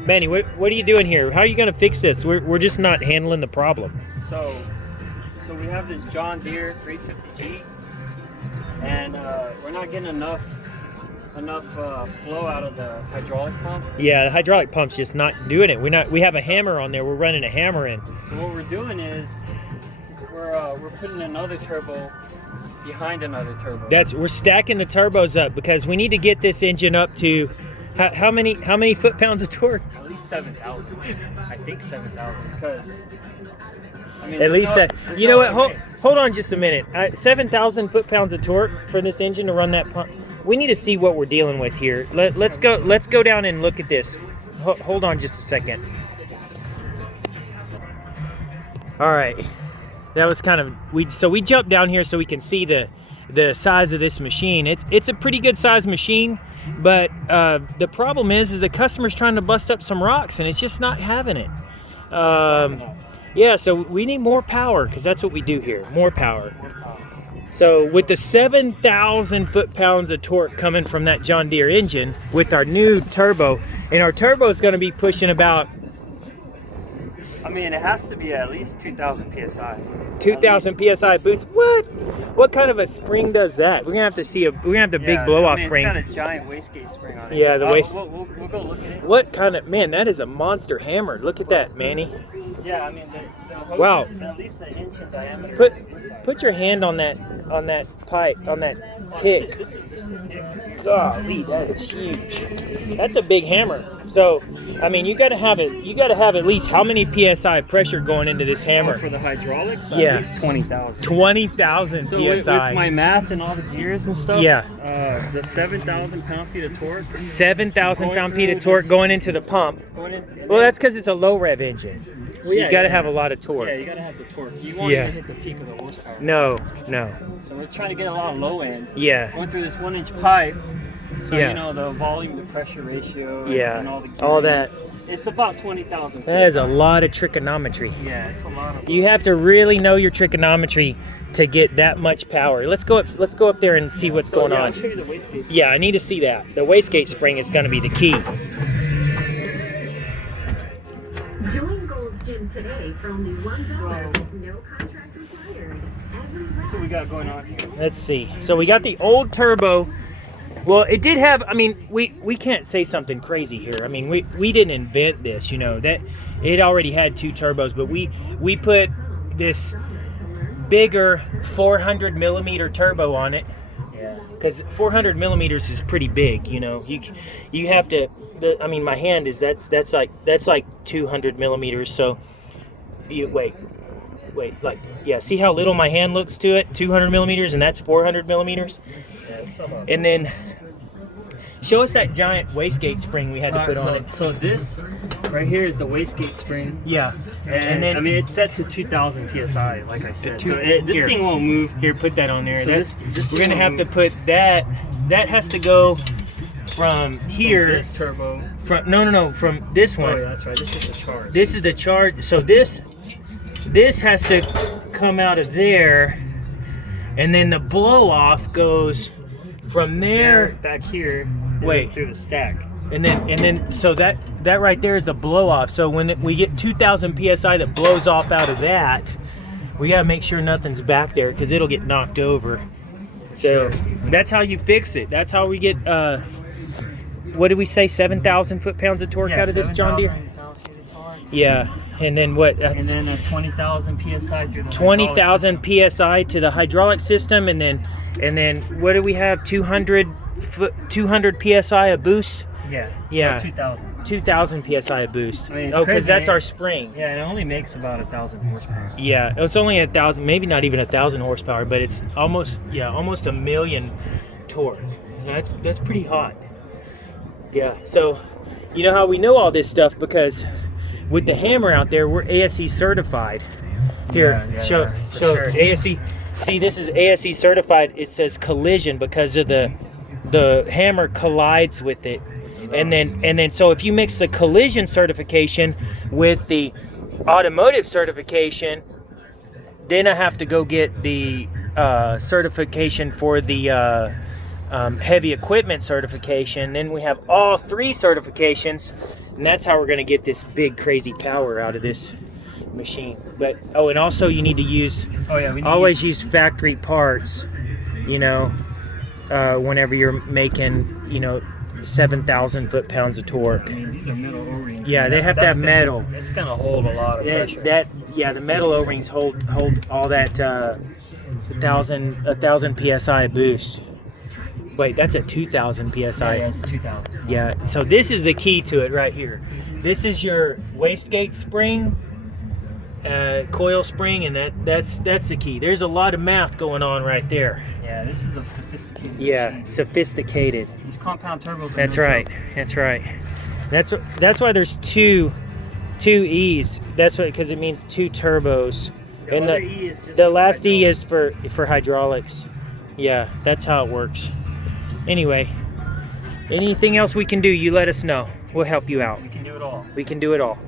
Manny, what are you doing here? How are you going to fix this? We're just not handling the problem. So we have this John Deere 350G, and we're not getting enough flow out of the hydraulic pump. Yeah, the hydraulic pump's just not doing it. We have a hammer on there. We're running a hammer in. So what we're doing is we're putting another turbo behind another turbo. We're stacking the turbos up because we need to get this engine up to how many foot-pounds of torque? At least 7,000. I think 7,000 because I mean, at least you know what? Hold on just a minute. 7,000 foot-pounds of torque for this engine to run that pump. We need to see what we're dealing with here. Let's go down and look at this. Hold on just a second. All right. That was kind of we jumped down here so we can see the size of this machine. It's a pretty good size machine, but the problem is the customer's trying to bust up some rocks and it's just not having it. Yeah, so we need more power because that's what we do here. More power. So with the 7,000 foot-pounds of torque coming from that John Deere engine with our new turbo, and our turbo is going to be pushing about, I mean, it has to be at least 2,000 psi. 2,000 psi boost. What kind of a spring does that? We're gonna have to big blow-off spring. It's got a giant wastegate spring on it. Yeah, the waste. We'll go look at it. What kind of, man? That is a monster hammer. Look at that, Manny. Yeah, I mean the hose wow. is at least an inch in diameter. Put your hand on that pipe, on that pick. This is just a pick. Golly, that is huge. That's a big hammer. So, I mean, you got to have at least how many psi pressure going into this hammer? For the hydraulics, yeah, at least 20,000. 20,000 so psi. With my math and all the gears and stuff, yeah, the 7,000 pound-feet of torque. 7,000 pound-feet of torque going into the pump. Well, that's because it's a low rev engine. So you got to have a lot of torque. Yeah, you got to have the torque. You won't even hit the peak of the horsepower. No. So we're trying to get a lot of low end. Yeah. Going through this 1-inch pipe. So you know the volume to pressure ratio. And all that. It's about 20,000. That is a lot of trigonometry. Yeah, it's a lot of. You have to really know your trigonometry to get that much power. Let's go up there and see what's going on. I'll show you the wastegate spring. Yeah, I need to see that. The wastegate spring is going to be the key. Join Gold's Gym today for only $1. No contract required. So we got going on here. Let's see. So we got the old turbo. Well, it did have, I mean, we can't say something crazy here. I mean, we didn't invent this, you know, that it already had 2 turbos, but we put this bigger 400 millimeter turbo on it. Yeah. Because 400 millimeters is pretty big, you know. You have to, I mean, my hand is, that's like 200 millimeters. So you wait, like, yeah, see how little my hand looks to it? 200 millimeters, and that's 400 millimeters. And then show us that giant wastegate spring we had to put on it. So this right here is the wastegate spring. Yeah. And then, I mean, it's set to 2,000 psi, like I said. So this thing won't move. Here, put that on there. So we're going to have to put that. That has to go from here. From this turbo. No, from this one. Oh, yeah, that's right. This is the charge. This is the charge. So this has to come out of there. And then the blow off goes from there back here. Wait. Through the stack. And then so that right there is the blow off. So when we get 2,000 psi that blows off out of that, we gotta make sure nothing's back there because it'll get knocked over. So that's how you fix it. That's how we get what did we say, 7,000 foot-pounds of torque out of this John Deere? Yeah. And then what? And then 20,000 psi through the 20,000 psi to the hydraulic system, and then what do we have? 200 psi a boost. Yeah. 2,000. 2,000 psi a boost. I mean, oh, because that's our spring. Yeah, it only makes about 1,000 horsepower. Yeah, it's only 1,000, maybe not even 1,000 horsepower, but it's almost a million torque. That's pretty hot. Yeah. So, you know how we know all this stuff? Because with the hammer out there, we're ASE certified. Here, show sure. ASE. See, this is ASE certified. It says collision because of the hammer collides with it. And then so if you mix the collision certification with the automotive certification, then I have to go get the certification for the heavy equipment certification. Then we have all 3 certifications. And that's how we're going to get this big crazy power out of this machine. But oh, and also you need to use always use factory parts, you know, whenever you're making, you know, 7,000 foot-pounds of torque. I mean, these are metal O-rings. Yeah, they have to have metal. It's gonna hold a lot of pressure. The metal O-rings hold all that 1,000 psi boost. Wait, that's a 2,000 psi. Yeah, it's 2,000. Yeah, so this is the key to it right here. This is your wastegate spring, coil spring, and that's the key. There's a lot of math going on right there. Yeah, this is a sophisticated machine. Sophisticated. These compound turbos are That's no right. joke. That's right. That's why there's two E's. That's why, because it means two turbos. The And other E is just the for last E hydraulics. is for hydraulics. Yeah, that's how it works. Anyway, anything else we can do, you let us know. We'll help you out. We can do it all. We can do it all.